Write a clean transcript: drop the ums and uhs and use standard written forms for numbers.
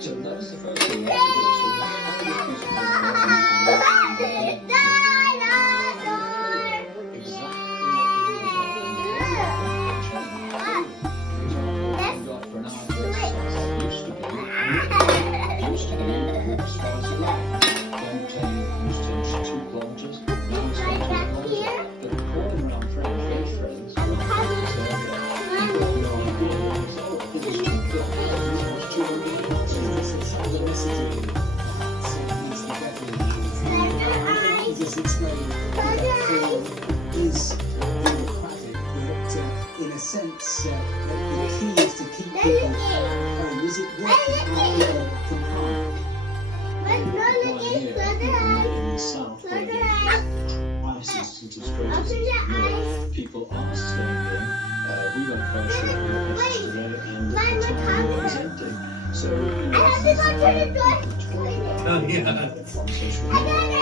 So that's the first thing you have to do. So you have to use a piece of paper sense the key is to keep people home. Is it working from home? In the south, where the ISIS is as people are staying in. We went for a trip yesterday and the hotel was empty. So, I have to go to the door. from social media.